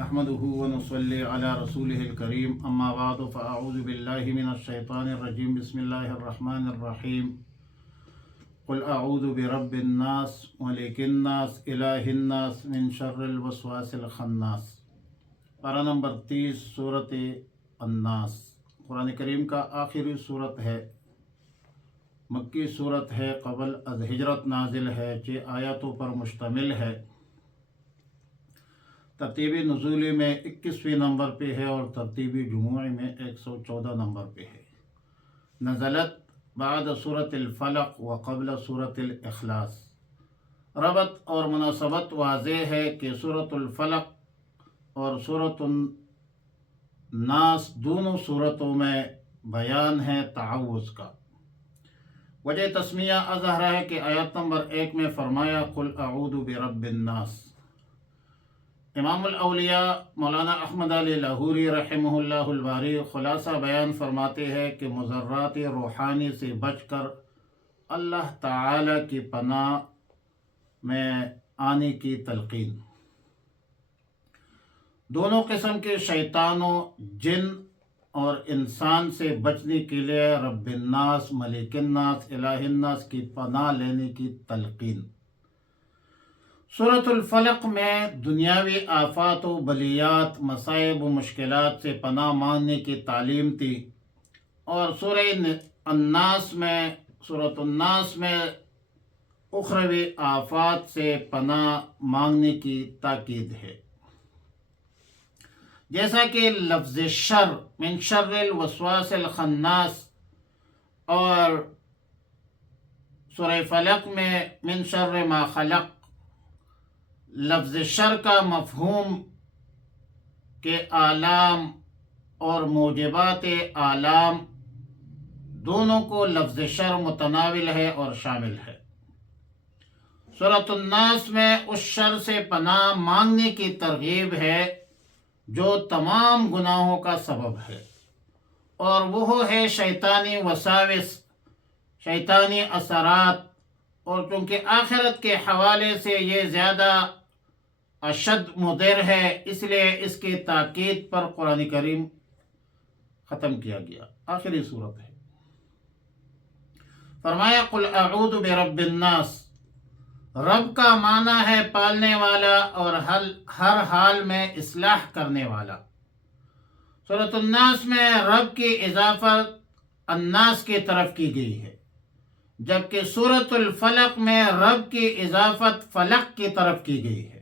نحمده ونصلي على رسوله الكريم اما بعد فاعوذ بالله من الشيطان الرجيم بسم الله الرحمن الرحيم قل اعوذ برب الناس ملك الناس اله الناس من شر الوسواس الخناس۔ پارہ نمبر 30 سورۃ الناس قرآن کریم کا آخری صورت ہے، مکی صورت ہے، قبل از ہجرت نازل ہے، 6 آیاتوں پر مشتمل ہے۔ ترتیبی نزولی میں 21ویں نمبر پہ ہے اور ترتیبی جموعی میں 114 نمبر پہ ہے۔ نزلت بعد سورۃ الفلق و قبل سورۃ الاخلاص۔ ربط اور مناسبت واضح ہے کہ سورۃ الفلق اور سورۃ الناس دونوں صورتوں میں بیان ہے تعوذ کا۔ وجہ تسمیہ اظہر ہے کہ آیت نمبر 1 میں فرمایا قل اعوذ برب الناس۔ امام الاولیاء مولانا احمد علی لاہوری رحمہ اللہ الباری خلاصہ بیان فرماتے ہیں کہ مضرات روحانی سے بچ کر اللہ تعالی کی پناہ میں آنے کی تلقین۔ دونوں قسم کے شیطانوں، جن اور انسان سے بچنے کے لیے رب الناس، ملک الناس، الہ الناس کی پناہ لینے کی تلقین۔ سورۃ الفلق میں دنیاوی آفات و بلیات، مصائب و مشکلات سے پناہ مانگنے کی تعلیم تھی، اور سورۃ الناس میں اخروی آفات سے پناہ مانگنے کی تاکید ہے۔ جیسا کہ لفظ شر من شر الوسواس الخناس اور سورہ فلق میں من شر ما خلق، لفظ شر کا مفہوم کے آلام اور موجبات آلام دونوں کو لفظ شر متناول ہے اور شامل ہے۔ سورۃ الناس میں اس شر سے پناہ مانگنے کی ترغیب ہے جو تمام گناہوں کا سبب ہے، اور وہ ہے شیطانی وساوس، شیطانی اثرات، اور چونکہ آخرت کے حوالے سے یہ زیادہ اشد مضر ہے، اس لیے اس کی تاکید پر قرآن کریم ختم کیا گیا، آخری صورت ہے۔ فرمایا قل اعوذ برب الناس۔ رب کا معنی ہے پالنے والا اور ہر حال میں اصلاح کرنے والا۔ سورۃ الناس میں رب کی اضافت الناس کی طرف کی گئی ہے، جبکہ سورۃ الفلق میں رب کی اضافت فلق کی طرف کی گئی ہے۔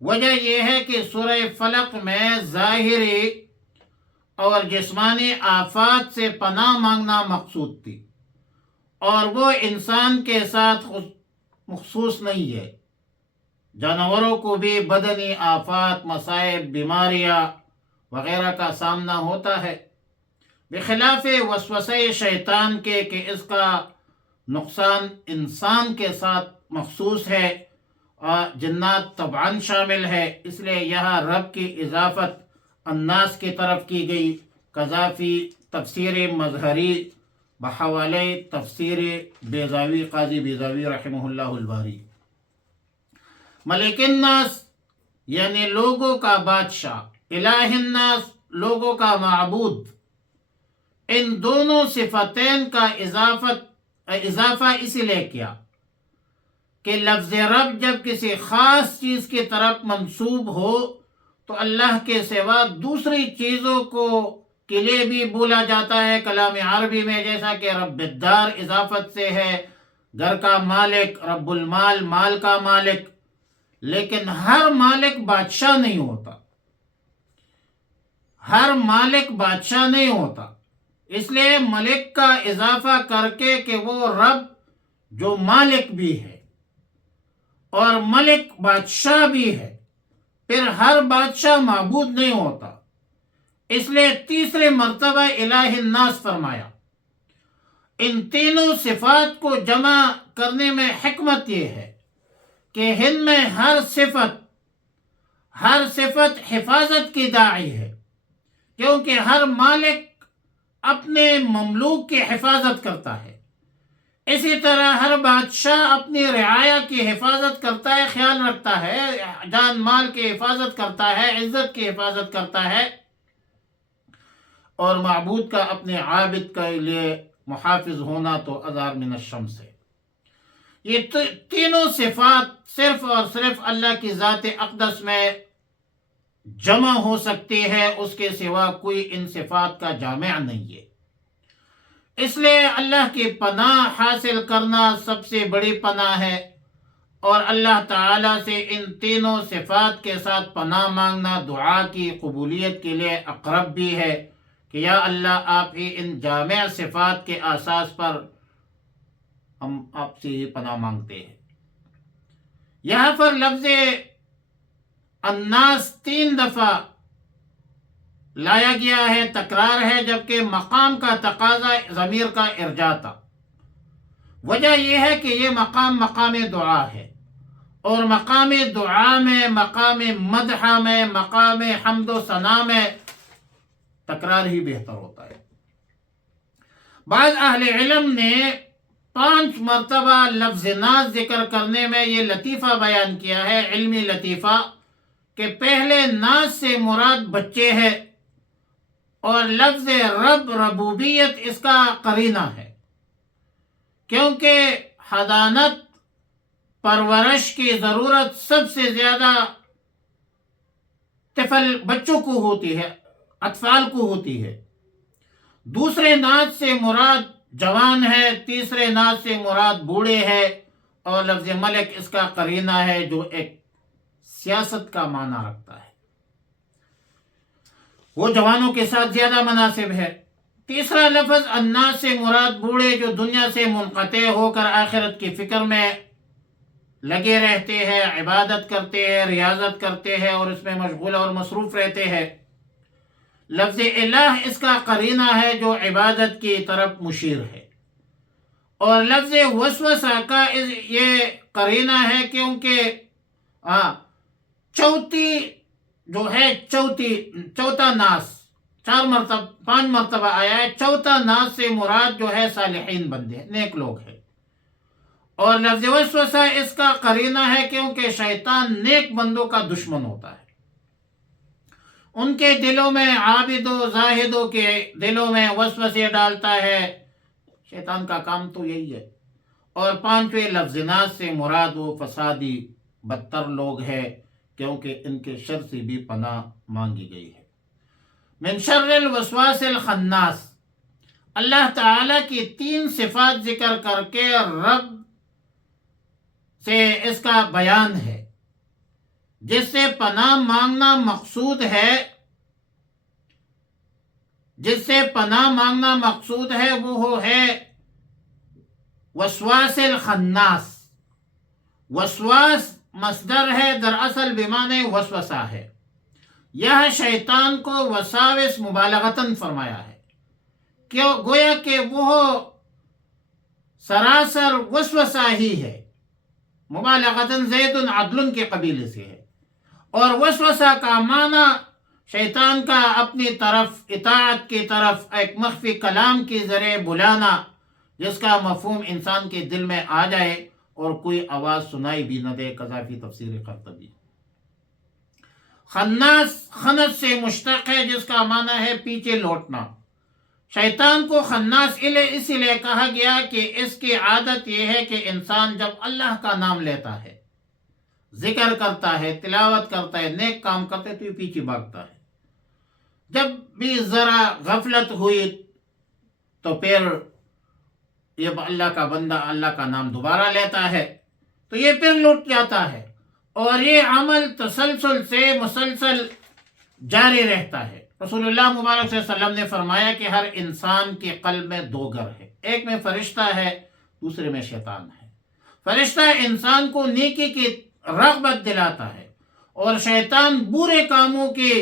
وجہ یہ ہے کہ سورہ فلق میں ظاہری اور جسمانی آفات سے پناہ مانگنا مقصود تھی، اور وہ انسان کے ساتھ مخصوص نہیں ہے، جانوروں کو بھی بدنی آفات، مصائب، بیماریاں وغیرہ کا سامنا ہوتا ہے، بخلاف وسوسہ شیطان کے کہ اس کا نقصان انسان کے ساتھ مخصوص ہے اور جنات طبعاً شامل ہے، اس لیے یہاں رب کی اضافت الناس کی طرف کی گئی۔ قذافی تفسیر مظہری بحوالہ تفسیر بیضاوی، قاضی بیضاوی رحمہ اللہ الباری۔ ملک الناس یعنی لوگوں کا بادشاہ، الہ الناس لوگوں کا معبود، ان دونوں صفتین کا اضافہ اس لیے کیا کہ لفظ رب جب کسی خاص چیز کی طرف منسوب ہو تو اللہ کے سوا دوسری چیزوں کے لیے بھی بولا جاتا ہے کلام عربی میں، جیسا کہ رب الدار اضافت سے ہے گھر کا مالک، رب المال مال کا مالک، لیکن ہر مالک بادشاہ نہیں ہوتا، ہر مالک بادشاہ نہیں ہوتا، اس لیے ملک کا اضافہ کر کے کہ وہ رب جو مالک بھی ہے اور ملک بادشاہ بھی ہے، پھر ہر بادشاہ معبود نہیں ہوتا، اس لیے تیسرے مرتبہ الہ الناس فرمایا۔ ان تینوں صفات کو جمع کرنے میں حکمت یہ ہے کہ ہن میں ہر صفت حفاظت کی داعی ہے، کیونکہ ہر مالک اپنے مملوک کی حفاظت کرتا ہے، اسی طرح ہر بادشاہ اپنی رعایا کی حفاظت کرتا ہے، خیال رکھتا ہے، جان مال کی حفاظت کرتا ہے، عزت کی حفاظت کرتا ہے، اور معبود کا اپنے عابد کے لیے محافظ ہونا تو ازار من الشمس ہے۔ یہ تینوں صفات صرف اور صرف اللہ کی ذات اقدس میں جمع ہو سکتی ہے، اس کے سوا کوئی ان صفات کا جامع نہیں ہے۔ اس لیے اللہ کی پناہ حاصل کرنا سب سے بڑی پناہ ہے، اور اللہ تعالیٰ سے ان تینوں صفات کے ساتھ پناہ مانگنا دعا کی قبولیت کے لیے اقرب بھی ہے کہ یا اللہ آپ ہی ان جامع صفات کے اساس پر ہم آپ سے ہی پناہ مانگتے ہیں۔ یہاں پر لفظ الناس 3 دفعہ لایا گیا ہے، تکرار ہے، جبکہ مقام کا تقاضا ضمیر کا ارجاء تھا۔ وجہ یہ ہے کہ یہ مقام دعا ہے، اور مقام دعا میں، مقام مدح میں، مقام حمد و ثنا میں تکرار ہی بہتر ہوتا ہے۔ بعض اہل علم نے 5 مرتبہ لفظ ناس ذکر کرنے میں یہ لطیفہ بیان کیا ہے، علمی لطیفہ، کہ پہلے ناس سے مراد بچے ہے، اور لفظ رب، ربوبیت، اس کا قرینہ ہے، کیونکہ حضانت، پرورش کی ضرورت سب سے زیادہ بچوں کو ہوتی ہے، اطفال کو ہوتی ہے۔ دوسرے ناس سے مراد جوان ہے، تیسرے ناس سے مراد بوڑھے ہے، اور لفظ ملک اس کا قرینہ ہے جو ایک سیاست کا معنی رکھتا ہے، وہ جوانوں کے ساتھ زیادہ مناسب ہے۔ تیسرا لفظ الناس سے مراد بوڑھے جو دنیا سے منقطع ہو کر آخرت کی فکر میں لگے رہتے ہیں، عبادت کرتے ہیں، ریاضت کرتے ہیں، اور اس میں مشغول اور مصروف رہتے ہیں۔ لفظ الہ اس کا قرینہ ہے جو عبادت کی طرف مشیر ہے، اور لفظ وسوسہ کا یہ قرینہ ہے کیونکہ چوتھی جو ہے، چوتھا ناس 5 مرتبہ آیا ہے، چوتھا ناس سے مراد جو ہے صالحین بندے، نیک لوگ ہیں، اور لفظ وسوسہ اس کا قرینہ ہے کیونکہ شیطان نیک بندوں کا دشمن ہوتا ہے، ان کے دلوں میں، عابدوں زاہدوں کے دلوں میں وسوسے ڈالتا ہے، شیطان کا کام تو یہی ہے۔ اور 5ویں لفظ ناس سے مراد وہ فسادی بدتر لوگ ہیں، کیونکہ ان کے شر سے بھی پناہ مانگی گئی ہے۔ من شر الوسواس الخناس، اللہ تعالیٰ کی 3 صفات ذکر کر کے رب سے اس کا بیان ہے، جس سے پناہ مانگنا مقصود ہے، وہ ہے وسواس الخناس۔ وسواس مصدر ہے، دراصل بمعنی وسوسہ ہے۔ یہ شیطان کو وساوس مبالغتاً فرمایا ہے، گویا کہ وہ سراسر وسوسہ ہی ہے، مبالغتاً زید عدل کے قبیلے سے ہے، اور وسوسہ کا معنی شیطان کا اپنی طرف اطاعت کی طرف ایک مخفی کلام کی ذریعے بلانا، جس کا مفہوم انسان کے دل میں آ جائے اور کوئی آواز سنائی بھی نہ دے، قذافی تفسیر قرطبی۔ خناس خنس سے مشتق ہے، جس کا معنی ہے پیچھے لوٹنا۔ شیطان کو خناس اس لیے کہا گیا کہ اس کی عادت یہ ہے کہ انسان جب اللہ کا نام لیتا ہے، ذکر کرتا ہے، تلاوت کرتا ہے، نیک کام کرتا ہے، تو یہ پیچھے بھاگتا ہے۔ جب بھی ذرا غفلت ہوئی تو پھر یہ اللہ کا بندہ اللہ کا نام دوبارہ لیتا ہے تو یہ پھر لوٹ جاتا ہے، اور یہ عمل تسلسل سے مسلسل جاری رہتا ہے۔ رسول اللہ مبارک صلی اللہ علیہ وسلم نے فرمایا کہ ہر انسان کے قلب میں 2 گھر ہے، ایک میں فرشتہ ہے، دوسرے میں شیطان ہے۔ فرشتہ انسان کو نیکی کی رغبت دلاتا ہے، اور شیطان برے کاموں کی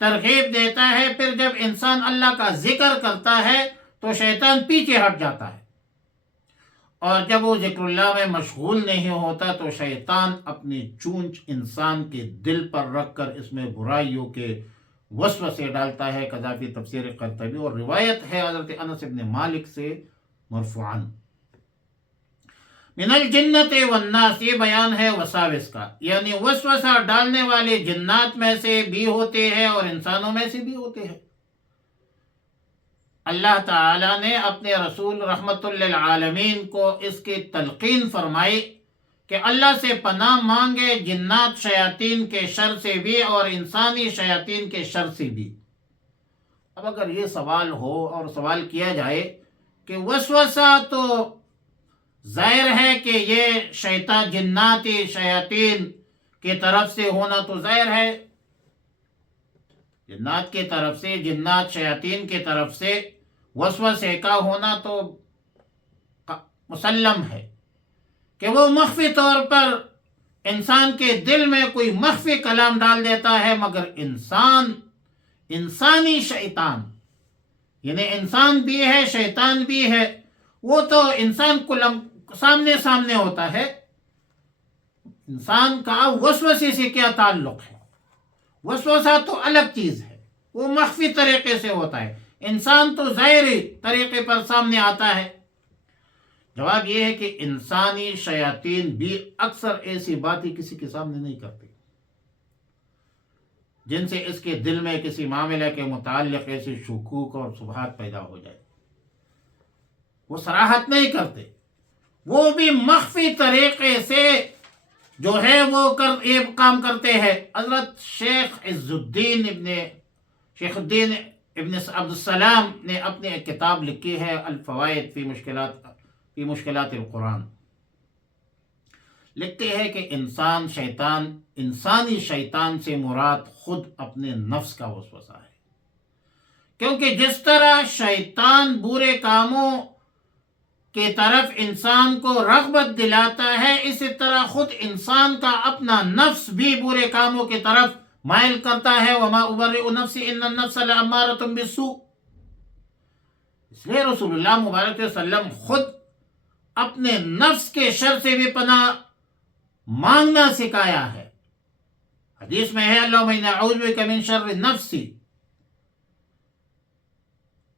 ترغیب دیتا ہے۔ پھر جب انسان اللہ کا ذکر کرتا ہے تو شیطان پیچھے ہٹ جاتا ہے، اور جب وہ ذکر اللہ میں مشغول نہیں ہوتا تو شیطان اپنی چونچ انسان کے دل پر رکھ کر اس میں برائیوں کے وسوسے ڈالتا ہے۔ قذافی تفسیر قرطبی، اور روایت ہے حضرت انس بن مالک سے مرفوعاً۔ من الجنت والناس، یہ بیان ہے وساوس کا، یعنی وسوسہ ڈالنے والے جنات میں سے بھی ہوتے ہیں اور انسانوں میں سے بھی ہوتے ہیں۔ اللہ تعالیٰ نے اپنے رسول رحمت للعالمین کو اس کی تلقین فرمائی کہ اللہ سے پناہ مانگے جنات شیاطین کے شر سے بھی اور انسانی شیاطین کے شر سے بھی۔ اب اگر یہ سوال ہو اور سوال کیا جائے کہ وسوسہ تو ظاہر ہے کہ یہ شیطان جناتی شیاطین کی طرف سے ہونا تو ظاہر ہے، جنات کی طرف سے، جنات شیاطین کی طرف سے وسوسے کا ہونا تو مسلم ہے کہ وہ مخفی طور پر انسان کے دل میں کوئی مخفی کلام ڈال دیتا ہے، مگر انسانی شیطان، یعنی انسان بھی ہے شیطان بھی ہے، وہ تو انسان کو سامنے ہوتا ہے۔ انسان کا وسوسے سے کیا تعلق ہے؟ وسوسہ تو الگ چیز ہے، وہ مخفی طریقے سے ہوتا ہے، انسان تو ظاہری طریقے پر سامنے آتا ہے۔ جواب یہ ہے کہ انسانی شیاطین بھی اکثر ایسی باتیں کسی کے سامنے نہیں کرتے جن سے اس کے دل میں کسی معاملے کے متعلق ایسی شکوک اور شبہات پیدا ہو جائے، وہ صراحت نہیں کرتے، وہ بھی مخفی طریقے سے جو ہے وہ یہ کام کرتے ہیں۔ حضرت شیخ الدین ابن عبد السلام نے اپنی ایک کتاب لکھی ہے الفوائد فی مشکلات القرآن، لکھتے ہیں کہ انسانی شیطان سے مراد خود اپنے نفس کا وسوسہ ہے، کیونکہ جس طرح شیطان برے کاموں کی طرف انسان کو رغبت دلاتا ہے، اسی طرح خود انسان کا اپنا نفس بھی برے کاموں کی طرف مائل کرتا ہے۔ وما ابرئ نفسی ان النفس لامارۃ بالسوء، اس لیے رسول اللہ مبارک صلی اللہ علیہ وسلم خود اپنے نفس کے شر سے بھی پناہ مانگنا سکھایا ہے۔ حدیث میں ہے اللہم انی اعوذ بک من شر النفس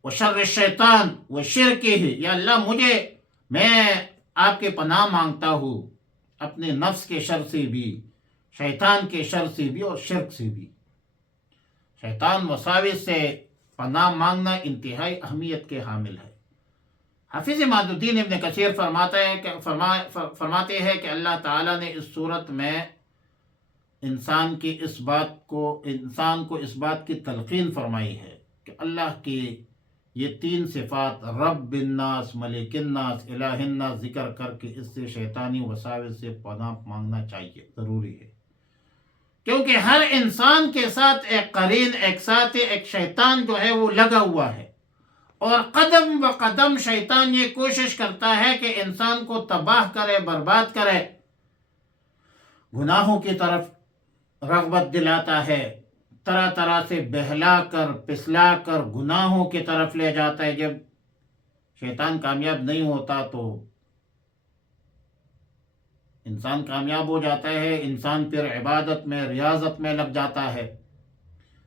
وشر الشیطان وشرکہ، یا اللہ میں آپ کے پناہ مانگتا ہوں اپنے نفس کے شر سے بھی، شیطان کے شر سے بھی اور شرک سے بھی۔ شیطان وساوس سے پناہ مانگنا انتہائی اہمیت کے حامل ہے۔ حافظ اماد الدین ابن کثیر فرماتے ہیں کہ اللہ تعالیٰ نے اس صورت میں انسان کو اس بات کی تلقین فرمائی ہے کہ اللہ کی یہ 3 صفات رب الناس، ملک الناس، الہ الناس ذکر کر کے اس سے شیطانی وساوس سے پناہ مانگنا چاہیے، ضروری ہے، کیونکہ ہر انسان کے ساتھ ایک قرین، ایک ساتھی، ایک شیطان جو ہے وہ لگا ہوا ہے، اور قدم و قدم شیطان یہ کوشش کرتا ہے کہ انسان کو تباہ کرے، برباد کرے، گناہوں کی طرف رغبت دلاتا ہے، طرح طرح سے بہلا کر پسلا کر گناہوں کی طرف لے جاتا ہے۔ جب شیطان کامیاب نہیں ہوتا تو انسان کامیاب ہو جاتا ہے، انسان پھر عبادت میں، ریاضت میں لگ جاتا ہے،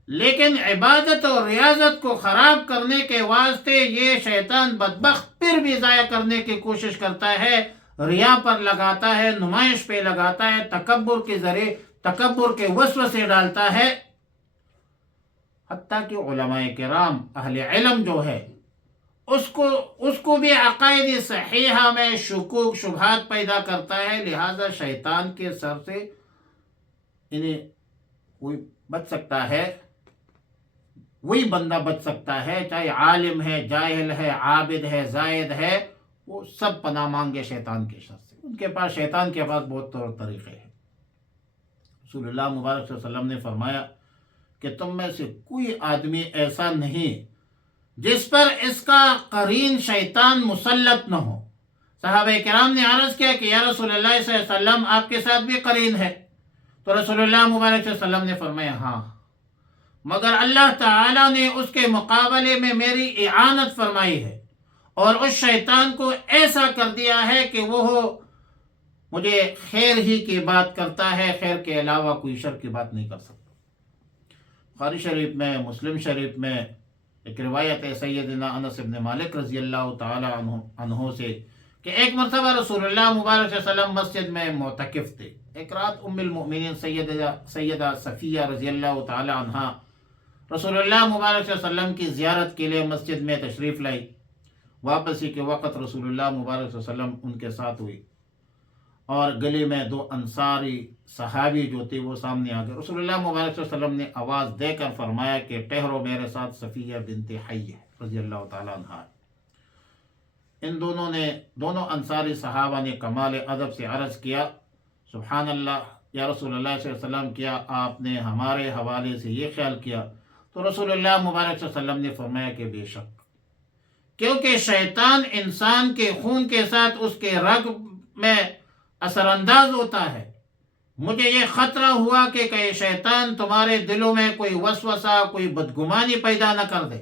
لیکن عبادت اور ریاضت کو خراب کرنے کے واسطے یہ شیطان بدبخت پھر بھی ضائع کرنے کی کوشش کرتا ہے، ریا پر لگاتا ہے، نمائش پہ لگاتا ہے، تکبر کے ذریعے تکبر کے وسوسے ڈالتا ہے، حتیٰ کہ علماء کرام اہل علم جو ہے اس کو بھی عقائد صحیحہ میں شکوک شبہات پیدا کرتا ہے، لہذا شیطان کے سر سے انہیں کوئی بچ سکتا ہے، وہی بندہ بچ سکتا ہے، چاہے عالم ہے، جاہل ہے، عابد ہے، زاہد ہے، وہ سب پناہ مانگے شیطان کے شر سے۔ شیطان کے پاس بہت طور طریقے ہیں۔ رسول اللہ مبارک صلی اللہ علیہ وسلم نے فرمایا کہ تم میں سے کوئی آدمی ایسا نہیں جس پر اس کا قرین شیطان مسلط نہ ہو۔ صحابہ کرام نے عرض کیا کہ یا رسول اللہ صلی اللہ علیہ وسلم آپ کے ساتھ بھی قرین ہے؟ تو رسول اللہ مبارک صلی اللہ علیہ وسلم نے فرمایا ہاں، مگر اللہ تعالیٰ نے اس کے مقابلے میں میری اعانت فرمائی ہے اور اس شیطان کو ایسا کر دیا ہے کہ وہ مجھے خیر ہی کی بات کرتا ہے، خیر کے علاوہ کوئی شر کی بات نہیں کر سکتا۔ بخاری شریف میں، مسلم شریف میں ایک روایت ہے سیدنا انس بن مالک رضی اللہ تعالی عنہ سے کہ ایک مرتبہ رسول اللہ مبارک صلی اللہ علیہ وسلم مسجد میں معتکف تھے. ایک رات ام المؤمنین سیدہ صفیہ رضی اللہ تعالی عنہا رسول اللہ مبارک صلی اللہ علیہ وسلم کی زیارت کے لیے مسجد میں تشریف لائی. واپسی کے وقت رسول اللہ مبارک صلی اللہ علیہ وسلم ان کے ساتھ ہوئی اور گلی میں دو انصاری صحابی جو تھے وہ سامنے آ گئے. رسول اللہ مبارک صلی اللہ علیہ وسلم نے آواز دے کر فرمایا کہ ٹھہرو، میرے ساتھ صفیہ بنت حی رضی اللہ تعالیٰ عنہ. ان دونوں انصاری صحابہ نے کمال ادب سے عرض کیا، سبحان اللہ یا رسول اللہ صلی اللہ علیہ وسلم، کیا آپ نے ہمارے حوالے سے یہ خیال کیا؟ تو رسول اللہ مبارک صلی اللہ علیہ وسلم نے فرمایا کہ بے شک، کیونکہ شیطان انسان کے خون کے ساتھ اس کے رگ میں اثر انداز ہوتا ہے. مجھے یہ خطرہ ہوا کہ کہیں شیطان تمہارے دلوں میں کوئی وسوسہ، کوئی بدگمانی پیدا نہ کر دے،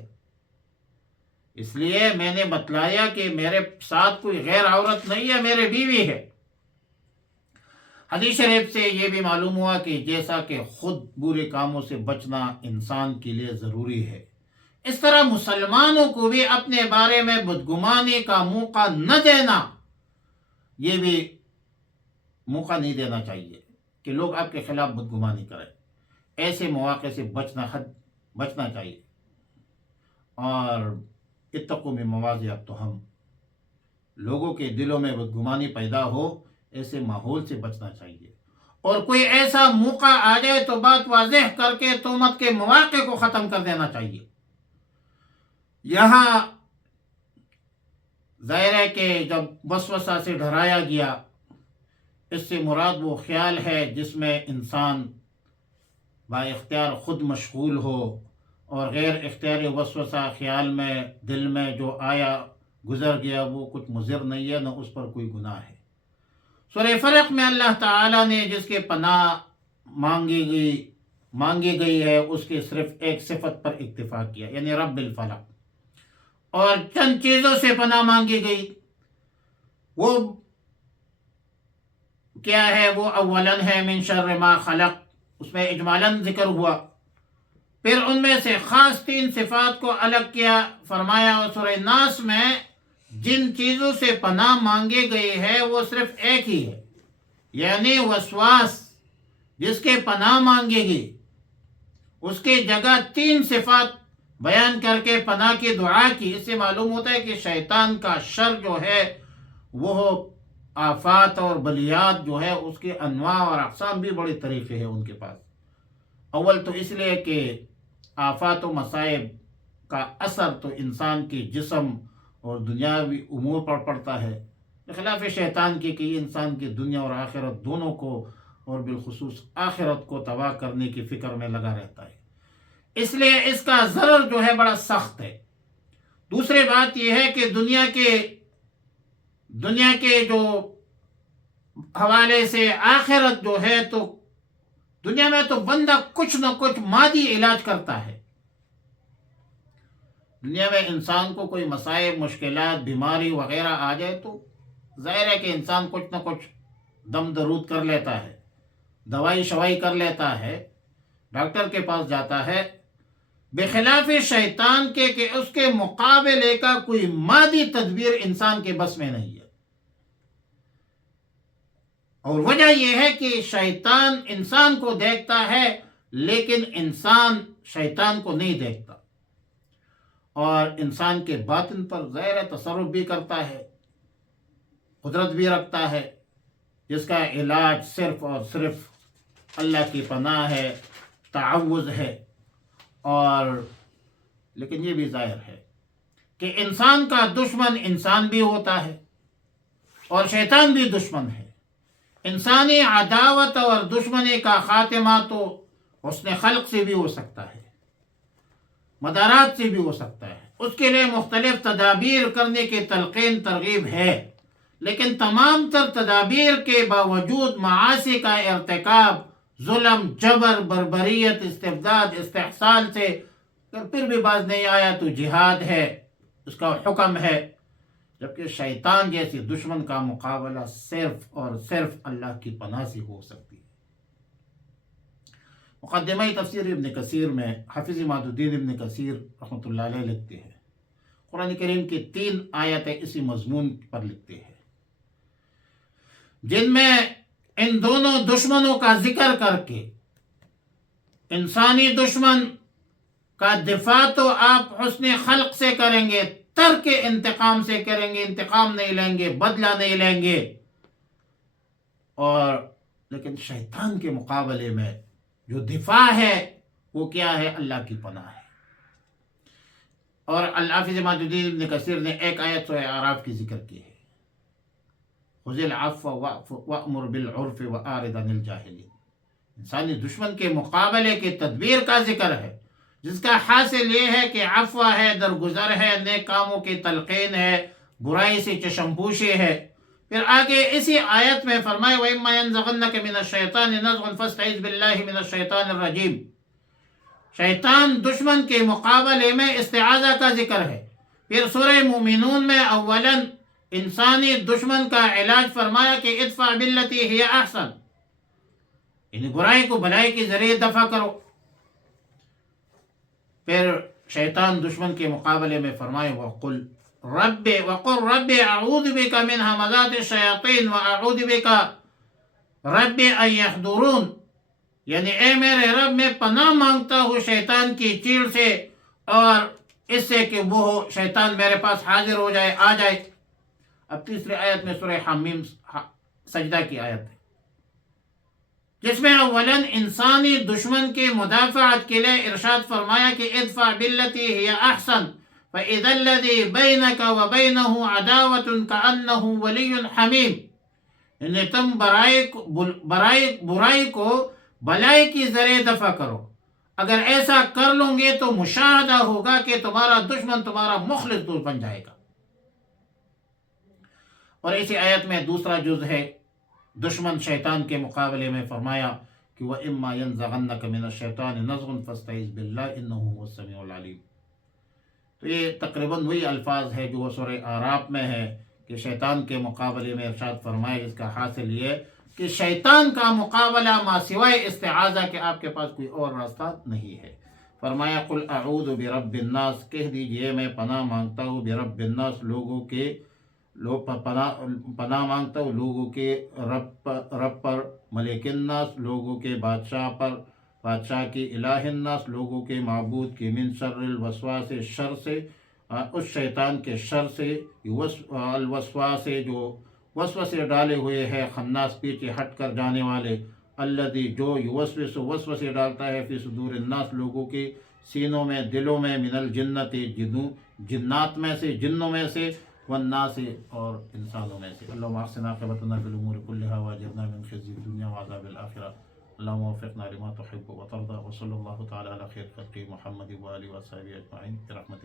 اس لیے میں نے بتلایا کہ میرے ساتھ کوئی غیر عورت نہیں ہے، میرے بیوی ہے. حدیث شریف سے یہ بھی معلوم ہوا کہ جیسا کہ خود برے کاموں سے بچنا انسان کے لیے ضروری ہے، اس طرح مسلمانوں کو بھی اپنے بارے میں بدگمانی کا موقع نہ دینا، یہ بھی موقع نہیں دینا چاہیے کہ لوگ آپ کے خلاف بدگمانی کریں. ایسے مواقع سے بچنا چاہیے. اور اتقوا من مواضع التہم، لوگوں کے دلوں میں بدگمانی پیدا ہو، ایسے ماحول سے بچنا چاہیے. اور کوئی ایسا موقع آ جائے تو بات واضح کر کے تہمت کے مواقع کو ختم کر دینا چاہیے. یہاں ظاہر ہے کہ جب وسوسہ سے ڈرایا گیا، اس سے مراد وہ خیال ہے جس میں انسان با اختیار خود مشغول ہو اور غیر اختیاری وسوسہ خیال میں دل میں جو آیا گزر گیا وہ کچھ مضر نہیں ہے، نہ اس پر کوئی گناہ ہے. سورہ فلق میں اللہ تعالیٰ نے جس کے پناہ مانگی گئی ہے اس کے صرف ایک صفت پر اکتفا کیا، یعنی رب الفلق. اور چند چیزوں سے پناہ مانگی گئی، وہ کیا ہے؟ وہ اولاً ہے من شر ما خلق، اس میں اجمالاً ذکر ہوا. پھر ان میں سے خاص 3 صفات کو الگ کیا، فرمایا اور سورہ ناس میں جن چیزوں سے پناہ مانگی گئی ہے وہ صرف ایک ہی ہے، یعنی وسواس جس کے پناہ مانگی گئی، اس کی جگہ 3 صفات بیان کر کے پناہ کی دعا کی. اس سے معلوم ہوتا ہے کہ شیطان کا شر جو ہے وہ آفات اور بلیات جو ہے اس کے انواع اور اقسام بھی بڑے طریقے ہیں ان کے پاس. اول تو اس لیے کہ آفات و مصائب کا اثر تو انسان کے جسم اور دنیاوی امور پر پڑتا ہے، بخلاف شیطان کی کہ انسان کی دنیا اور آخرت دونوں کو اور بالخصوص آخرت کو تباہ کرنے کی فکر میں لگا رہتا ہے. اس لیے اس کا ضرر جو ہے بڑا سخت ہے. دوسری بات یہ ہے کہ دنیا کے جو حوالے سے آخرت جو ہے تو دنیا میں تو بندہ کچھ نہ کچھ مادی علاج کرتا ہے. دنیا میں انسان کو کوئی مصائب، مشکلات، بیماری وغیرہ آ جائے تو ظاہر ہے کہ انسان کچھ نہ کچھ دم درود کر لیتا ہے، دوائی شوائی کر لیتا ہے، ڈاکٹر کے پاس جاتا ہے، بخلاف شیطان کے کہ اس کے مقابلے کا کوئی مادی تدبیر انسان کے بس میں نہیں ہے. اور وجہ یہ ہے کہ شیطان انسان کو دیکھتا ہے لیکن انسان شیطان کو نہیں دیکھتا، اور انسان کے باطن پر ظاہر تصرف بھی کرتا ہے، قدرت بھی رکھتا ہے، جس کا علاج صرف اور صرف اللہ کی پناہ ہے، تعوذ ہے. اور لیکن یہ بھی ظاہر ہے کہ انسان کا دشمن انسان بھی ہوتا ہے اور شیطان بھی دشمن ہے. انسانی عداوت اور دشمنی کا خاتمہ تو حسن خلق سے بھی ہو سکتا ہے، مدارات سے بھی ہو سکتا ہے. اس کے لیے مختلف تدابیر کرنے کی تلقین ترغیب ہے، لیکن تمام تر تدابیر کے باوجود معاصی کا ارتکاب، ظلم، جبر، بربریت، استبداد، استحصال سے پھر بھی باز نہیں آیا تو جہاد ہے، اس کا حکم ہے. جبکہ شیطان جیسی دشمن کا مقابلہ صرف اور صرف اللہ کی پناہ سے ہو سکتی ہے. مقدمہ تفسیر ابن کثیر میں حافظ عماد الدین ابن کثیر رحمۃ اللہ علیہ لکھتے ہیں، قرآن کریم کی 3 آیتیں اسی مضمون پر لکھتے ہیں. جن میں ان دونوں دشمنوں کا ذکر کر کے انسانی دشمن کا دفاع تو آپ حسن خلق سے کریں گے، ترک انتقام سے کریں گے، انتقام نہیں لیں گے، بدلہ نہیں لیں گے، اور لیکن شیطان کے مقابلے میں جو دفاع ہے وہ کیا ہے؟ اللہ کی پناہ ہے۔ اور الحافظ ماجد الدین ابن کثیر نے ایک آیت سورہ اعراف کی ذکر کی ہے، خذ العفو وأمر بالعرف وأعرض عن الجاہلین۔ انسانی دشمن کے مقابلے کی تدبیر کا ذکر ہے، جس کا حاصل یہ ہے کہ عفو ہے، درگزر ہے، نیک کاموں کی تلقین ہے، برائی سے چشم پوشی ہے۔ پھر آگے اسی آیت میں فرمائے وَإِمَّا يَنزَغَنَّكَ مِنَ الشَّيْطَانِ نَزْغٌ فَاسْتَعِذْ بِاللَّهِ مِنَ الشَّيْطَانِ الرَّجِيمِ۔ شیطان دشمن کے مقابلے میں استعاذہ کا ذکر ہے۔ پھر سورہ مومنون میں اولاً انسانی دشمن کا علاج فرمایا کہ ادفع باللتی ہی احسن، یعنی برائی کو بھلائی کے ذریعے دفع کرو۔ پھر شیطان دشمن کے مقابلے میں فرمائے وقل رب اعوذ بک من همزات الشیاطین واعوذ بک رب ان یحضرون، یعنی اے میرے رب میں پناہ مانگتا ہوں شیطان کی چیڑ سے اور اس سے کہ وہ شیطان میرے پاس حاضر ہو جائے، آ جائے۔ اب تیسری آیت میں سورہ حمیم سجدہ کی آیت ہے، جس میں اولاً انسانی دشمن کی مدافعت کے لیے ارشاد فرمایا کہ ادفع باللتی ہی احسن فاذا الذی بینک وبینہ عداوۃ کأنہ ولی حمیم، یعنی تم برائی کو بھلائی کی ذریعے دفع کرو، اگر ایسا کر لوں گے تو مشاہدہ ہوگا کہ تمہارا دشمن تمہارا مخلص دوست بن جائے گا۔ اور اسی آیت میں دوسرا جز ہے دشمن شیطان کے مقابلے میں فرمایا کہ وَإِمَّا يَنزَغَنَّكَ مِنَ الشَّيْطَانِ نَزْغٌ فَاسْتَعِذْ بِاللَّهِ إِنَّهُ هُوَ السَّمِيعُ الْعَلِيمُ۔ تو یہ تقریباً وہی الفاظ ہے جو سورہ اعراف میں ہے کہ شیطان کے مقابلے میں ارشاد فرمائے، جس کا حاصل یہ کہ شیطان کا مقابلہ ما سوائے استعاذہ کہ آپ کے پاس کوئی اور راستہ نہیں ہے۔ فرمایا قل اعوذ برب الناس، کہہ دیجئے میں پناہ مانگتا ہوں برب الناس، پناہ مانگتا ہوں لوگوں کے رب پر، ملک الناس لوگوں کے بادشاہ پر، بادشاہ کی، الہ الناس لوگوں کے معبود کی، من شر الوسواس شر سے، اس شیطان کے شر سے، الوسواس جو وسوسے ڈالے ہوئے ہے، خناس پیچھے ہٹ کر جانے والے، الذی جو یوسوس وسوسے ڈالتا ہے، فی صدور الناس لوگوں کے سینوں میں، دلوں میں، من الجنت جنات میں سے، جنوں میں سے، والناس اور انسانوں میں سے۔ اللہم احسن عاقبتنا فی الامور کلها واجرنا من خزي الدنیا وعذاب الآخرہ۔ اللہم وفقنا لما تحب وترضى، وصلی اللہ تعالی علی خیر خلقہ محمد وآلہ وصحبہ اجمعین برحمتک۔